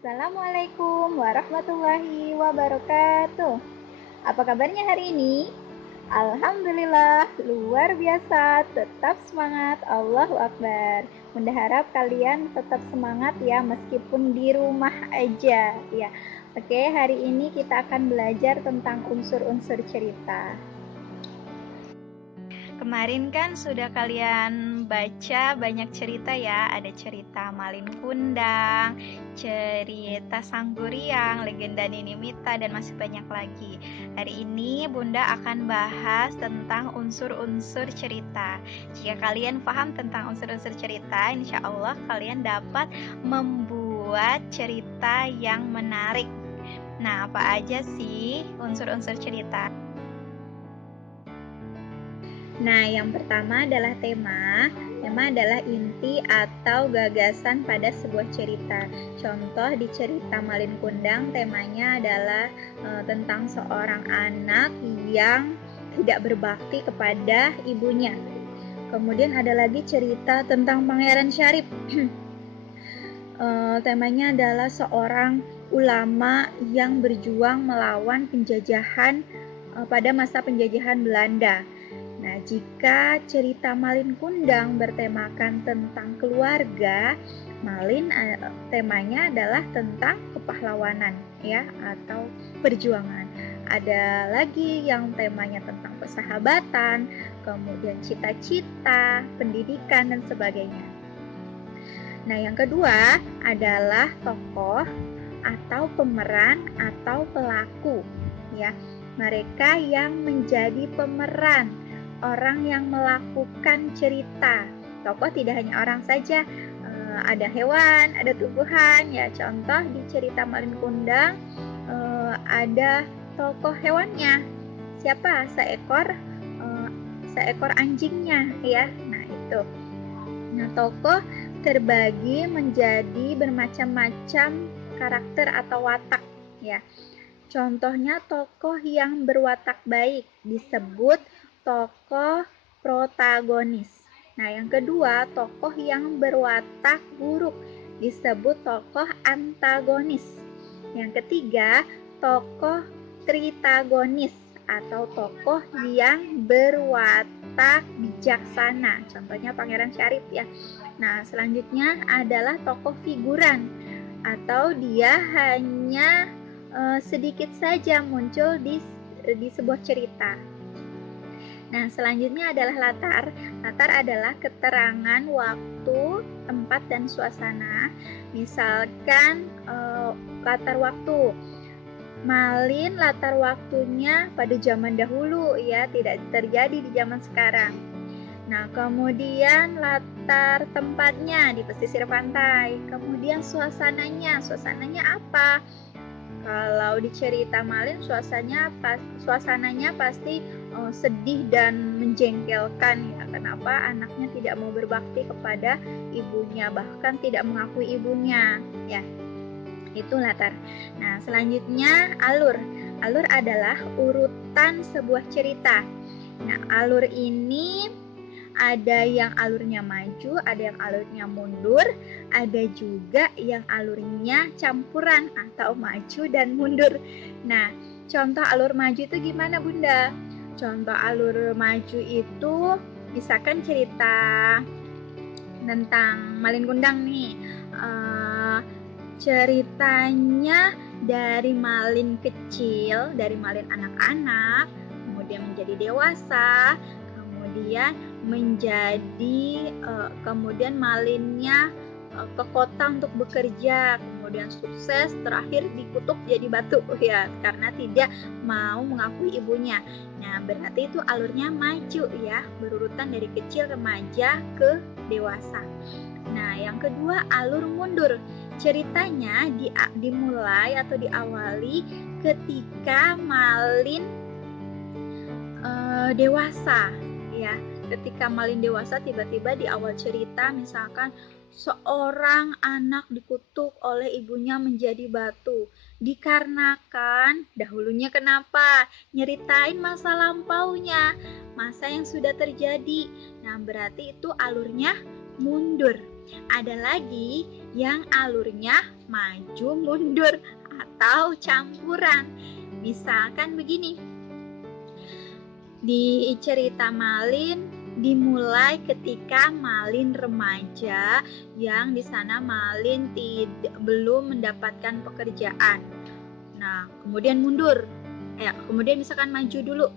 Assalamualaikum warahmatullahi wabarakatuh. Apa kabarnya hari ini? Alhamdulillah, luar biasa, tetap semangat, Allahu Akbar. Bunda harap kalian tetap semangat ya meskipun di rumah aja ya. Oke, hari ini kita akan belajar tentang unsur-unsur cerita. Kemarin kan sudah kalian baca banyak cerita ya, ada cerita Malin Kundang, cerita Sangguriang, legenda Nini Mita, dan masih banyak lagi. Hari ini Bunda akan bahas tentang unsur-unsur cerita. Jika kalian paham tentang unsur-unsur cerita, insya Allah kalian dapat membuat cerita yang menarik. Nah, apa aja sih unsur-unsur cerita? Nah, yang pertama adalah tema. Tema adalah inti atau gagasan pada sebuah cerita. Contoh di cerita Malin Kundang, temanya adalah tentang seorang anak yang tidak berbakti kepada ibunya. Kemudian ada lagi cerita tentang Pangeran Syarif. Temanya adalah seorang ulama yang berjuang melawan penjajahan pada masa penjajahan Belanda. Nah, jika cerita Malin Kundang bertemakan tentang keluarga, Malin temanya adalah tentang kepahlawanan ya atau perjuangan. Ada lagi yang temanya tentang persahabatan, kemudian cita-cita, pendidikan dan sebagainya. Nah, yang kedua adalah tokoh atau pemeran atau pelaku ya. Mereka yang menjadi pemeran, orang yang melakukan cerita. Tokoh tidak hanya orang saja, ada hewan, ada tumbuhan ya. Contoh di cerita Malin Kundang ada tokoh hewannya. Siapa? Seekor anjingnya ya. Nah, itu. Nah, tokoh terbagi menjadi bermacam-macam karakter atau watak ya. Contohnya tokoh yang berwatak baik disebut tokoh protagonis. Nah, yang kedua, tokoh yang berwatak buruk disebut tokoh antagonis. Yang ketiga, tokoh tritagonis atau tokoh yang berwatak bijaksana. Contohnya Pangeran Syarif ya. Nah, selanjutnya adalah tokoh figuran atau dia hanya sedikit saja muncul di sebuah cerita. Nah, selanjutnya adalah latar. Latar adalah keterangan waktu, tempat, dan suasana. Misalkan latar waktu. Malin latar waktunya pada zaman dahulu ya, tidak terjadi di zaman sekarang. Nah, kemudian latar tempatnya di pesisir pantai. Kemudian suasananya apa? Kalau di cerita Malin suasananya pasti sedih dan menjengkelkan ya. Kenapa anaknya tidak mau berbakti kepada ibunya, bahkan tidak mengakui ibunya ya. Itu latar. Nah, selanjutnya alur. Alur adalah urutan sebuah cerita. Nah, alur ini ada yang alurnya maju, ada yang alurnya mundur, ada juga yang alurnya campuran atau maju dan mundur. Nah, contoh alur maju itu gimana, Bunda? Contoh alur maju itu misalkan cerita tentang Malin Kundang nih. Ceritanya dari Malin kecil, dari Malin anak-anak, kemudian menjadi dewasa, kemudian kemudian Malinnya ke kota untuk bekerja, kemudian sukses, terakhir dikutuk jadi batu ya karena tidak mau mengakui ibunya. Nah, berarti itu alurnya maju ya, berurutan dari kecil, remaja ke dewasa. Nah, yang kedua alur mundur. Ceritanya dimulai atau diawali ketika Malin dewasa ya. Ketika Malin dewasa, tiba-tiba di awal cerita misalkan seorang anak dikutuk oleh ibunya menjadi batu. Dikarenakan dahulunya kenapa? Nyeritain masa lampaunya, masa yang sudah terjadi. Nah, berarti itu alurnya mundur. Ada lagi yang alurnya maju, mundur, atau campuran. Misalkan begini, di cerita Malin dimulai ketika Malin remaja, yang di sana Malin belum mendapatkan pekerjaan. Nah, kemudian mundur. Kemudian misalkan maju dulu.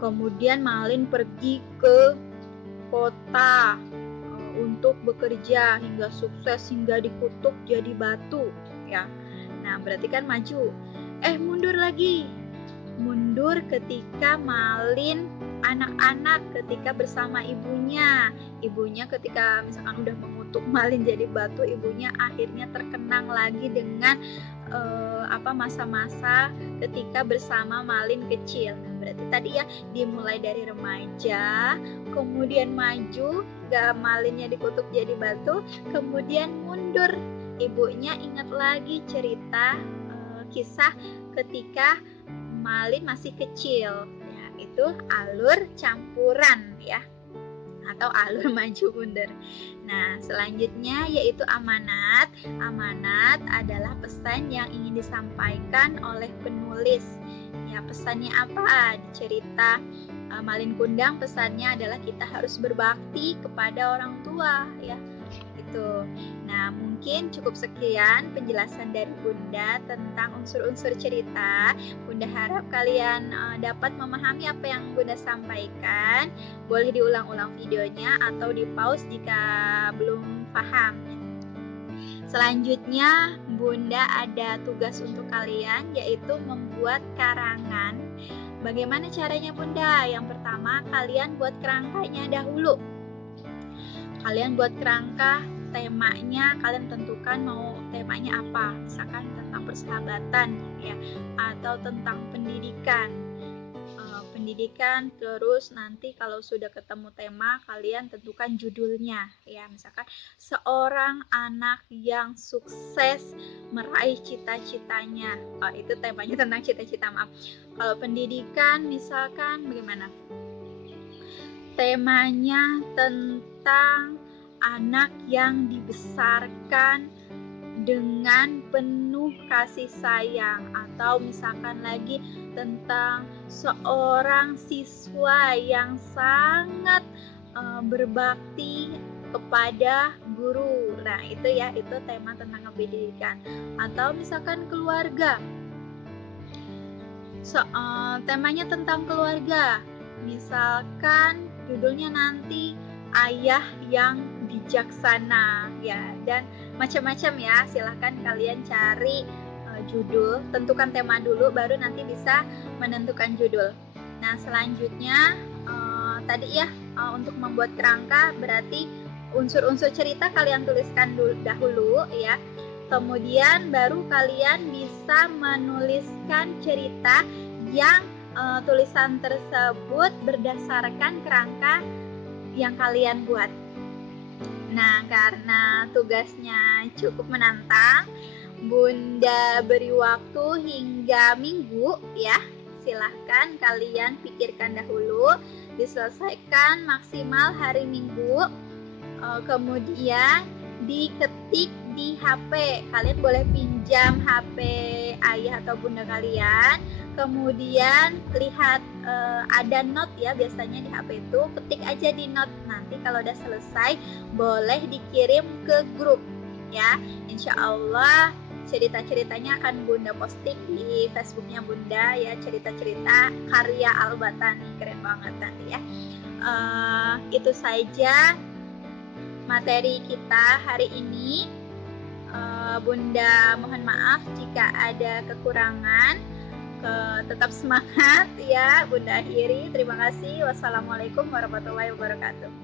Kemudian Malin pergi ke kota untuk bekerja hingga sukses, hingga dikutuk jadi batu, ya. Nah, berarti kan maju. Mundur lagi. Mundur ketika Malin anak-anak, ketika bersama ibunya. Ibunya ketika misalkan udah mengutuk Malin jadi batu, ibunya akhirnya terkenang lagi dengan masa-masa ketika bersama Malin kecil. Nah, berarti tadi ya dimulai dari remaja, kemudian maju, Malinnya dikutuk jadi batu, kemudian mundur. Ibunya ingat lagi cerita kisah ketika Malin masih kecil. Ya, itu alur campuran ya, atau alur maju mundur. Nah, selanjutnya yaitu amanat. Amanat adalah pesan yang ingin disampaikan oleh penulis. Ya, pesannya apa? Di cerita Malin Kundang pesannya adalah kita harus berbakti kepada orang tua, ya. Itu. Nah, mungkin cukup sekian penjelasan dari Bunda tentang unsur-unsur cerita. Bunda harap kalian dapat memahami apa yang Bunda sampaikan. Boleh diulang-ulang videonya atau di-pause jika belum paham. Selanjutnya, Bunda ada tugas untuk kalian, yaitu membuat karangan. Bagaimana caranya, Bunda? Yang pertama, kalian buat kerangkanya dahulu. Kalian buat kerangka, temanya kalian tentukan mau temanya apa. Misalkan tentang persahabatan ya, atau tentang pendidikan. Terus nanti kalau sudah ketemu tema, kalian tentukan judulnya ya. Misalkan seorang anak yang sukses meraih cita-citanya. Itu temanya tentang cita-cita, maaf. Kalau pendidikan misalkan bagaimana? Temanya tentang anak yang dibesarkan dengan penuh kasih sayang, atau misalkan lagi tentang seorang siswa yang sangat berbakti kepada guru. Nah, itu ya, itu tema tentang pendidikan. Atau misalkan keluarga. Temanya tentang keluarga. Misalkan judulnya nanti ayah yang bijaksana ya, dan macam-macam ya. Silahkan kalian cari judul, tentukan tema dulu, baru nanti bisa menentukan judul. Nah, selanjutnya tadi ya, untuk membuat kerangka berarti unsur-unsur cerita kalian tuliskan dahulu ya. Kemudian baru kalian bisa menuliskan cerita yang tulisan tersebut berdasarkan kerangka yang kalian buat. Nah, karena tugasnya cukup menantang, Bunda beri waktu hingga minggu ya. Silahkan kalian pikirkan dahulu, diselesaikan maksimal hari Minggu. Kemudian diketik di HP. Kalian boleh pinjam HP ayah atau bunda kalian. Kemudian lihat ada note ya, biasanya di HP itu, ketik aja di note. Nanti kalau udah selesai boleh dikirim ke grup ya. Insya Allah cerita-ceritanya akan Bunda posting di Facebooknya Bunda ya, cerita-cerita karya Al-Batani, keren banget nanti ya. Itu saja materi kita hari ini. Bunda mohon maaf jika ada kekurangan. Tetap semangat ya. Bunda akhiri. Terima kasih. Wassalamualaikum warahmatullahi wabarakatuh.